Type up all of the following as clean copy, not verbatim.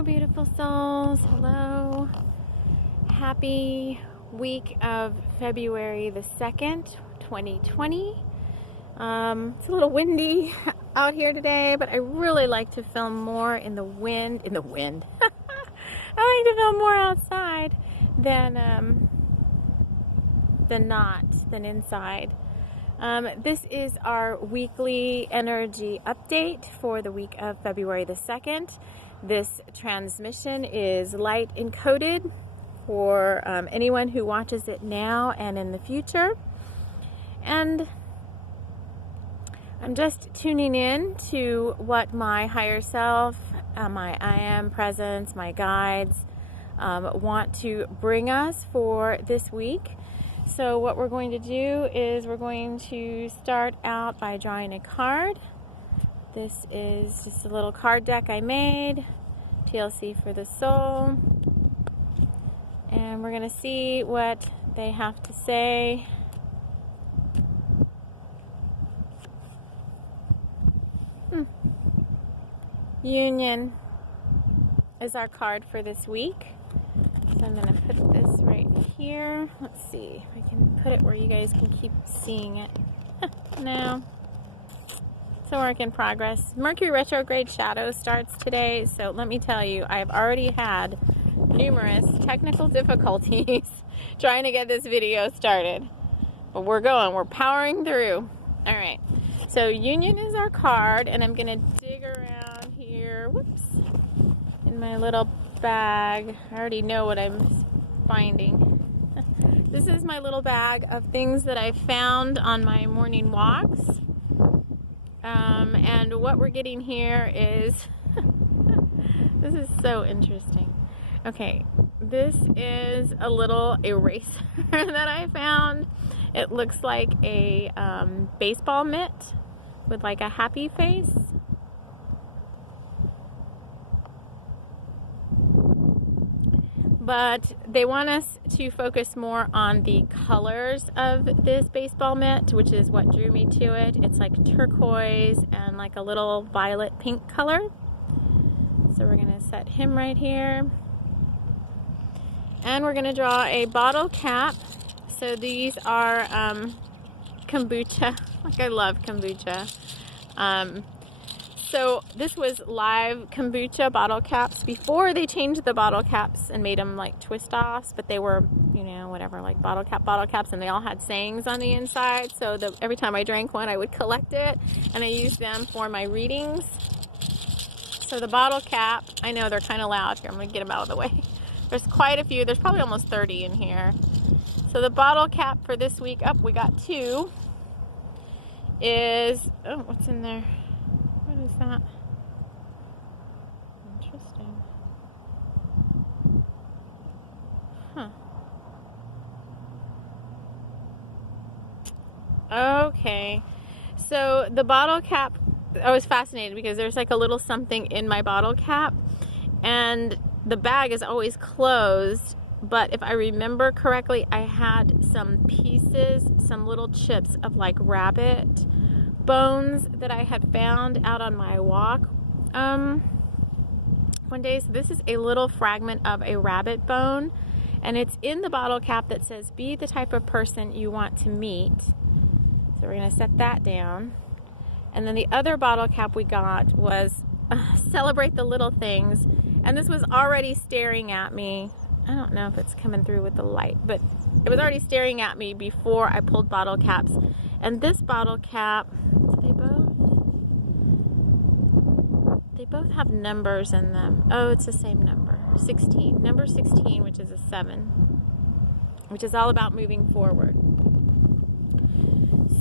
Hello, beautiful souls. Hello. Happy week of February the 2nd, 2020. It's a little windy out here today, but I really like to film more in the wind. I like to film more outside than inside. This is our weekly energy update for the week of February the 2nd. This transmission is light encoded for anyone who watches it now and in the future. And I'm just tuning in to what my higher self, my I am presence, my guides want to bring us for this week. So what we're going to do is we're going to start out by drawing a card. This is just a little card deck I made, TLC for the soul. And we're going to see what they have to say. Union is our card for this week. So I'm going to put this right here. Let's see if I can put it where you guys can keep seeing it. No. It's a work in progress. Mercury retrograde shadow starts today, so let me tell you, I've already had numerous technical difficulties trying to get this video started. But we're powering through. All right. So Union is our card, and I'm going to dig around here. Whoops. In my little bag. I already know what I'm finding. This is my little bag of things that I found on my morning walks. And what we're getting here is, this is so interesting. Okay, this is a little eraser that I found. It looks like a baseball mitt with like a happy face. But they want us to focus more on the colors of this baseball mitt, which is what drew me to it. It's like turquoise and like a little violet pink color. So we're going to set him right here. And we're going to draw a bottle cap. So these are kombucha. Like, I love kombucha. So this was live kombucha bottle caps before they changed the bottle caps and made them like twist-offs, but they were, you know, whatever, like bottle caps, and they all had sayings on the inside. So every time I drank one, I would collect it, and I used them for my readings. So the bottle cap, I know they're kind of loud here. I'm going to get them out of the way. There's quite a few. There's probably almost 30 in here. So the bottle cap for this week, we got two, is, oh, what's in there? What is that? Interesting. Huh. Okay. So the bottle cap, I was fascinated because there's like a little something in my bottle cap, and the bag is always closed. But if I remember correctly, I had some pieces, some little chips of like rabbit bones that I had found out on my walk one day. So this is a little fragment of a rabbit bone, and it's in the bottle cap that says, be the type of person you want to meet. So we're going to set that down. And then the other bottle cap we got was celebrate the little things. And this was already staring at me. I don't know if it's coming through with the light, but it was already staring at me before I pulled bottle caps. And this bottle cap, they both have numbers in them. Oh, it's the same number, 16. Number 16, which is a 7, which is all about moving forward.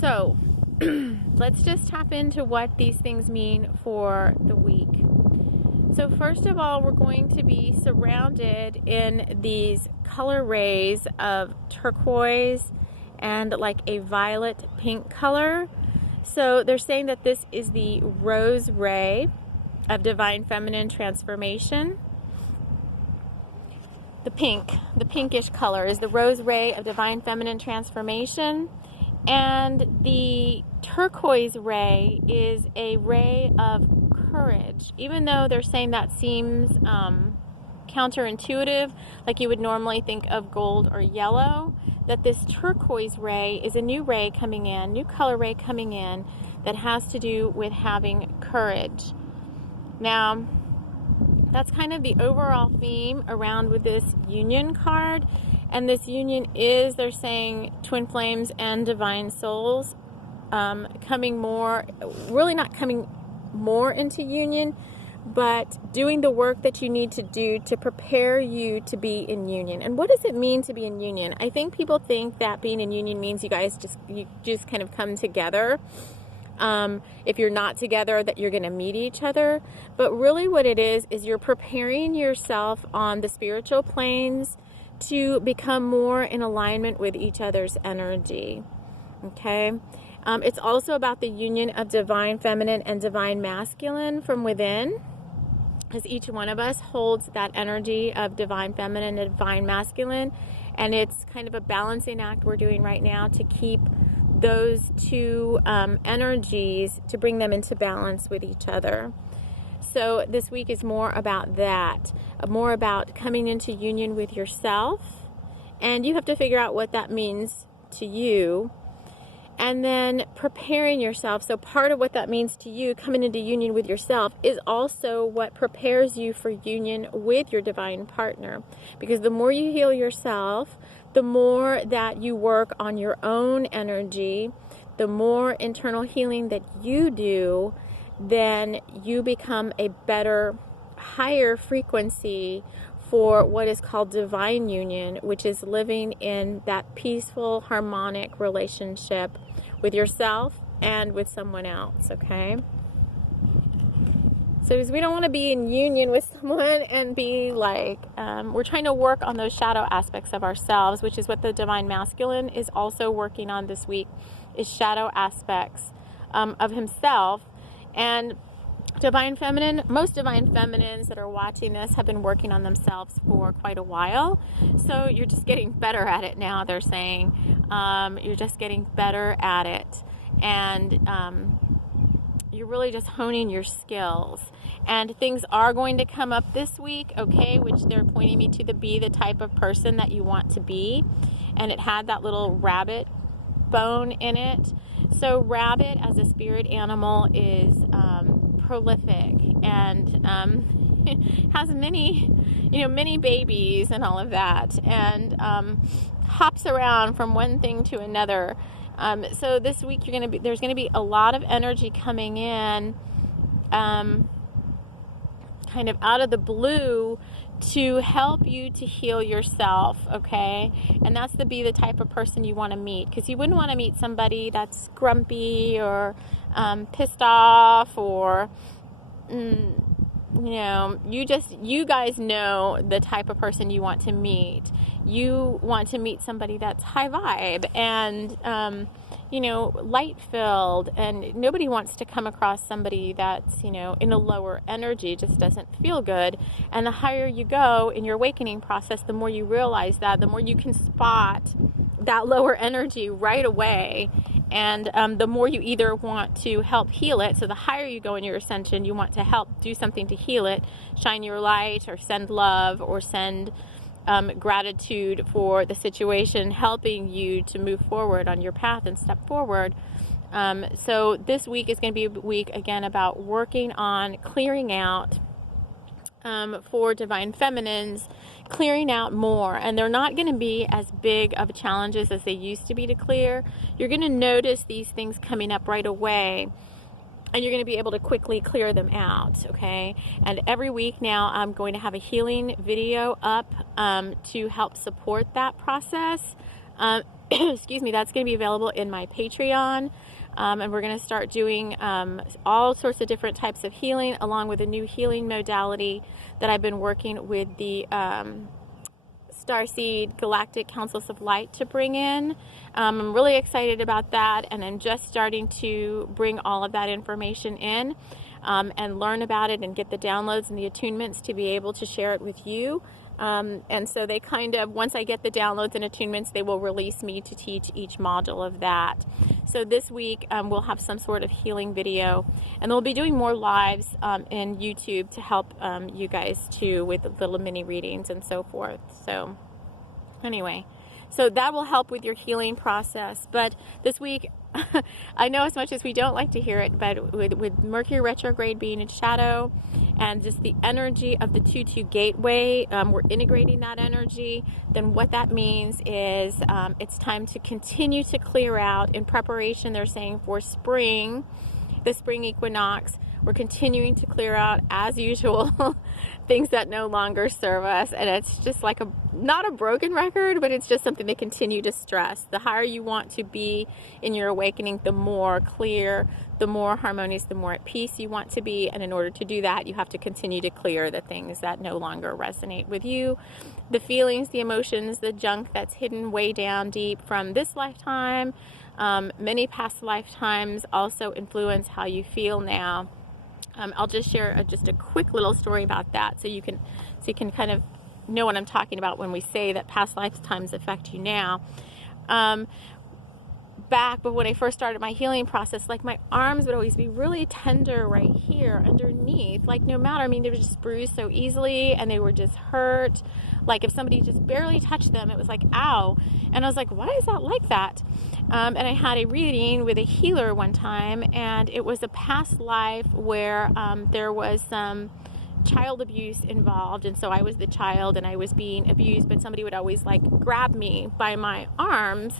So let's just tap into what these things mean for the week. So first of all, we're going to be surrounded in these color rays of turquoise and like a violet pink color. So they're saying that this is the rose ray of divine feminine transformation. The pinkish color is the rose ray of divine feminine transformation. And the turquoise ray is a ray of courage. Even though they're saying that seems counterintuitive, like you would normally think of gold or yellow, that this turquoise ray is a new ray coming in, new color ray coming in, that has to do with having courage. Now, that's kind of the overall theme around with this union card. And this union is, they're saying, twin flames and divine souls coming more, really not coming more into union, but doing the work that you need to do to prepare you to be in union. And what does it mean to be in union? I think people think that being in union means you just kind of come together. If you're not together, that you're going to meet each other. But really what it is you're preparing yourself on the spiritual planes to become more in alignment with each other's energy. Okay? It's also about the union of divine feminine and divine masculine from within, because each one of us holds that energy of divine feminine and divine masculine, and it's kind of a balancing act we're doing right now to keep those two energies, to bring them into balance with each other. So this week is more about that, more about coming into union with yourself, and you have to figure out what that means to you, and then preparing yourself. So part of what that means to you, coming into union with yourself, is also what prepares you for union with your divine partner. Because the more you heal yourself, the more that you work on your own energy, the more internal healing that you do, then you become a better, higher frequency for what is called divine union, which is living in that peaceful, harmonic relationship with yourself and with someone else, okay? So because we don't want to be in union with someone and be like, we're trying to work on those shadow aspects of ourselves, which is what the divine masculine is also working on this week, is shadow aspects of himself. And divine feminine, most divine feminines that are watching this have been working on themselves for quite a while. So you're just getting better at it now, they're saying. You're just getting better at it. And you're really just honing your skills. And things are going to come up this week, okay, which they're pointing me to be the type of person that you want to be. And it had that little rabbit bone in it. So rabbit as a spirit animal is prolific and has many babies and all of that, and hops around from one thing to another. So this week there's going to be a lot of energy coming in, kind of out of the blue, to help you to heal yourself, okay? And that's to be the type of person you want to meet, because you wouldn't want to meet somebody that's grumpy or pissed off, or you guys know the type of person you want to meet. You want to meet somebody that's high vibe and light filled, and nobody wants to come across somebody that's in a lower energy. It just doesn't feel good. And the higher you go in your awakening process, the more you realize that, the more you can spot that lower energy right away. And the more you either want to help heal it, so the higher you go in your ascension, you want to help do something to heal it, shine your light, or send love, or send gratitude for the situation, helping you to move forward on your path and step forward. So this week is going to be a week, again, about working on clearing out for divine feminines, clearing out more. And they're not going to be as big of challenges as they used to be to clear. You're going to notice these things coming up right away, and you're going to be able to quickly clear them out, okay? And every week now I'm going to have a healing video up to help support that process. Excuse me, that's going to be available in my Patreon. And we're going to start doing all sorts of different types of healing, along with a new healing modality that I've been working with the Starseed Galactic Councils of Light to bring in. I'm really excited about that, and I'm just starting to bring all of that information in and learn about it and get the downloads and the attunements to be able to share it with you. And so they once I get the downloads and attunements, they will release me to teach each module of that. So this week we'll have some sort of healing video, and we'll be doing more lives in YouTube to help you guys too with little mini readings and so forth. So anyway, so that will help with your healing process. But this week, I know as much as we don't like to hear it, but with Mercury retrograde being in shadow and just the energy of the 2-2 gateway, we're integrating that energy. Then what that means is it's time to continue to clear out in preparation, they're saying, for spring, the spring equinox. We're continuing to clear out, as usual, things that no longer serve us. And it's just like not a broken record, but it's just something they continue to stress. The higher you want to be in your awakening, the more clear, the more harmonious, the more at peace you want to be. And in order to do that, you have to continue to clear the things that no longer resonate with you. The feelings, the emotions, the junk that's hidden way down deep from this lifetime. Many past lifetimes also influence how you feel now. I'll just share just a quick little story about that, so you can kind of know what I'm talking about when we say that past lifetimes affect you now. Back, but when I first started my healing process, like my arms would always be really tender right here underneath, like no matter, I mean, they were just bruised so easily and they were just hurt. Like if somebody just barely touched them, it was like, ow. And I was like, why is that like that? And I had a reading with a healer one time, and it was a past life where there was some child abuse involved, and so I was the child and I was being abused, but somebody would always like grab me by my arms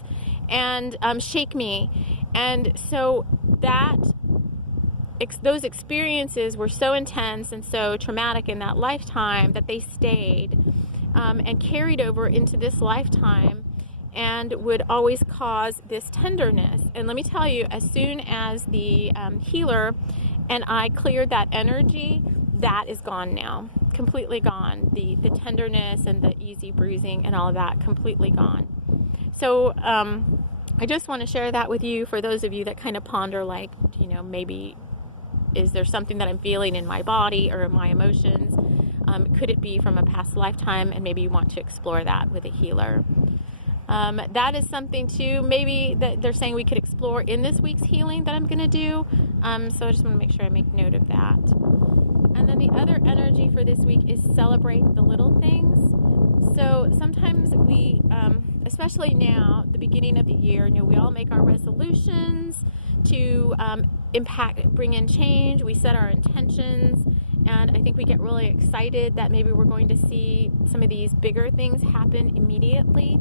and shake me. And so those experiences were so intense and so traumatic in that lifetime that they stayed and carried over into this lifetime, and would always cause this tenderness. And let me tell you, as soon as the healer and I cleared that energy, that is gone now, completely gone. The tenderness and the easy bruising and all of that, completely gone. So I just want to share that with you, for those of you that kind of ponder, like, maybe is there something that I'm feeling in my body or in my emotions? Could it be from a past lifetime? And maybe you want to explore that with a healer. That is something too, maybe that they're saying we could explore in this week's healing that I'm going to do. So I just want to make sure I make note of that. And then the other energy for this week is celebrate the little things. So sometimes we, especially now, the beginning of the year, we all make our resolutions to bring in change. We set our intentions, and I think we get really excited that maybe we're going to see some of these bigger things happen immediately.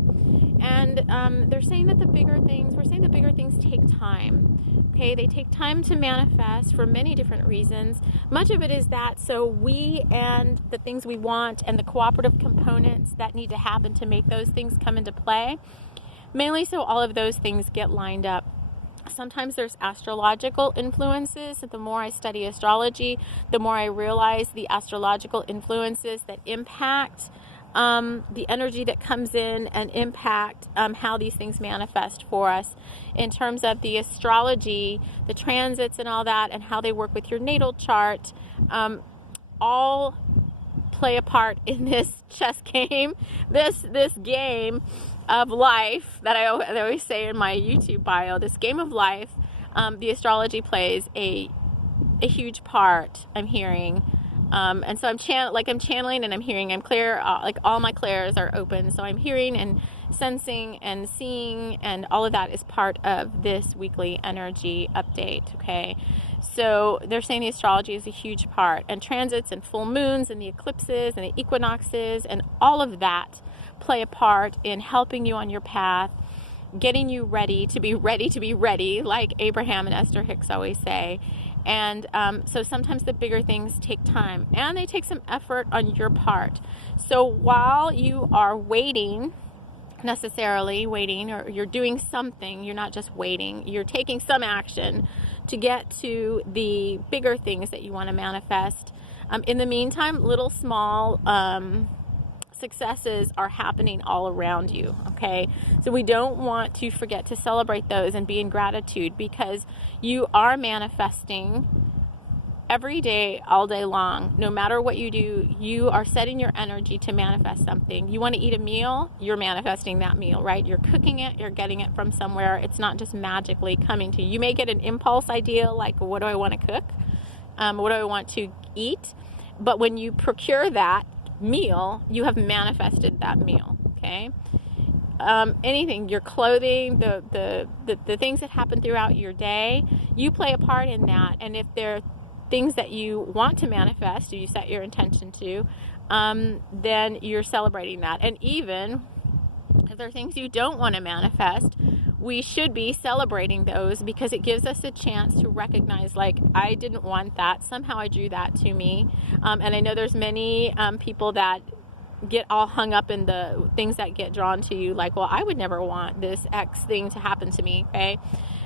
And they're saying that the bigger things take time. Okay, they take time to manifest for many different reasons. Much of it is that so we and the things we want and the cooperative components that need to happen to make those things come into play, mainly so all of those things get lined up. Sometimes there's astrological influences. The more I study astrology, the more I realize the astrological influences that impact the energy that comes in and impact how these things manifest for us in terms of the astrology, the transits and all that, and how they work with your natal chart, all play a part in this chess game, this game of life that I always say in my YouTube bio, this game of life. The astrology plays a huge part, I'm hearing. And so I'm channeling and I'm hearing, I'm clear, like all my clairs are open. So I'm hearing and sensing and seeing, and all of that is part of this weekly energy update. Okay. So they're saying the astrology is a huge part, and transits and full moons and the eclipses and the equinoxes and all of that play a part in helping you on your path, getting you ready to be ready, like Abraham and Esther Hicks always say. And so sometimes the bigger things take time, and they take some effort on your part. So while you are waiting, or you're doing something, you're not just waiting, you're taking some action to get to the bigger things that you want to manifest. In the meantime, little small successes are happening all around you, okay? So we don't want to forget to celebrate those and be in gratitude, because you are manifesting every day, all day long, no matter what you do, you are setting your energy to manifest something. You want to eat a meal, you're manifesting that meal, right? You're cooking it, you're getting it from somewhere. It's not just magically coming to you. You may get an impulse idea like, what do I want to cook? What do I want to eat? But when you procure that meal, you have manifested that meal, okay? Anything, your clothing, the things that happen throughout your day, you play a part in that. And if there are things that you want to manifest, or you set your intention to, then you're celebrating that. And even if there are things you don't want to manifest, we should be celebrating those, because it gives us a chance to recognize, like, I didn't want that. Somehow I drew that to me. And I know there's many people that get all hung up in the things that get drawn to you, like, well, I would never want this X thing to happen to me, okay?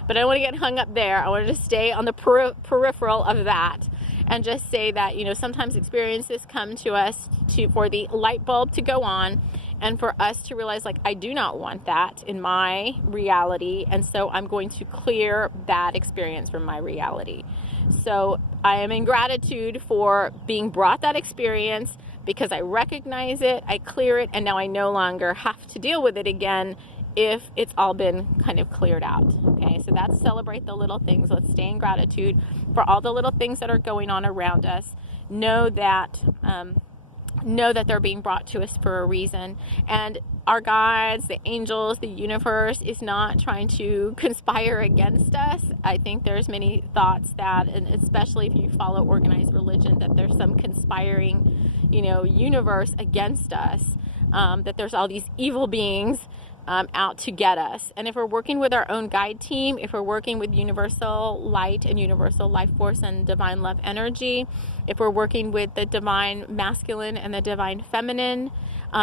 But I don't want to get hung up there. I want to just stay on the peripheral of that, and just say that, you know, sometimes experiences come to us for the light bulb to go on, and for us to realize, like, I do not want that in my reality, and so I'm going to clear that experience from my reality. So I am in gratitude for being brought that experience, because I recognize it, I clear it, and now I no longer have to deal with it again if it's all been kind of cleared out. Okay, so that's celebrate the little things. Let's stay in gratitude for all the little things that are going on around us. Know that they're being brought to us for a reason. And our guides, the angels, the universe is not trying to conspire against us. I think there's many thoughts that, and especially if you follow organized religion, that there's some conspiring, universe against us, that there's all these evil beings out to get us. And if we're working with our own guide team, if we're working with universal light and universal life force and divine love energy, if we're working with the divine masculine and the divine feminine,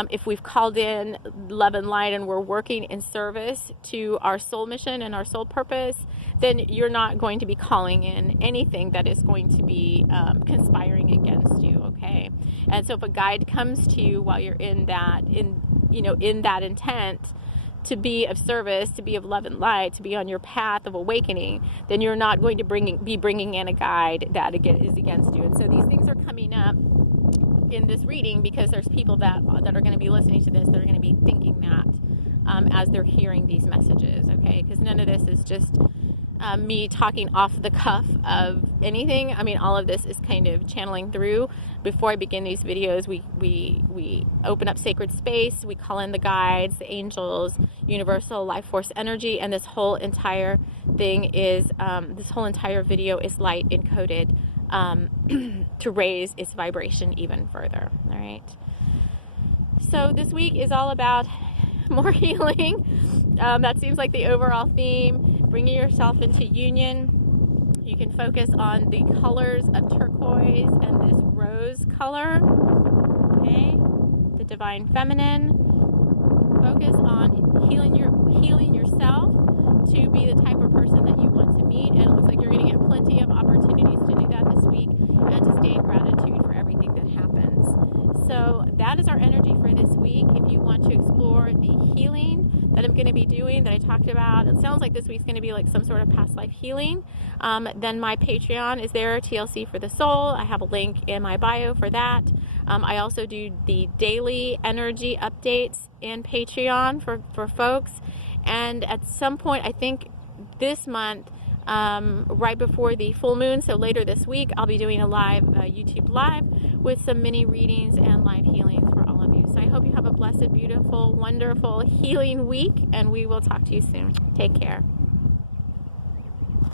if we've called in love and light and we're working in service to our soul mission and our soul purpose, then you're not going to be calling in anything that is going to be conspiring against you, okay? And so if a guide comes to you while you're in that intent to be of service, to be of love and light, to be on your path of awakening, then you're not going to be bringing in a guide that is against you. And so these things are coming up in this reading because there's people that are going to be listening to this, that are going to be thinking that as they're hearing these messages, okay? Because none of this is just me talking off the cuff of anything. I mean, all of this is kind of channeling through. Before I begin these videos, we open up sacred space, we call in the guides, the angels, universal life force energy, and this whole entire thing is, this whole entire video is light encoded to raise its vibration even further, all right? So this week is all about more healing. That seems like the overall theme. Bringing yourself into union. You can focus on the colors of turquoise and this rose color, okay? The divine feminine. Focus on healing yourself to be the type of person that you want to meet, and it looks like you're going to get plenty of opportunities to do that this week, and to stay in gratitude for everything that happens. So that is our energy for this week. If you want to explore the healing that I'm going to be doing, that I talked about, it sounds like this week's going to be like some sort of past life healing, then my Patreon is there, TLC for the Soul. I have a link in my bio for that. I also do the daily energy updates in Patreon for folks. And at some point, I think this month, right before the full moon, so later this week, I'll be doing a live YouTube live with some mini readings and live healings for all of you. So I hope you have a blessed, beautiful, wonderful healing week, and we will talk to you soon. Take care.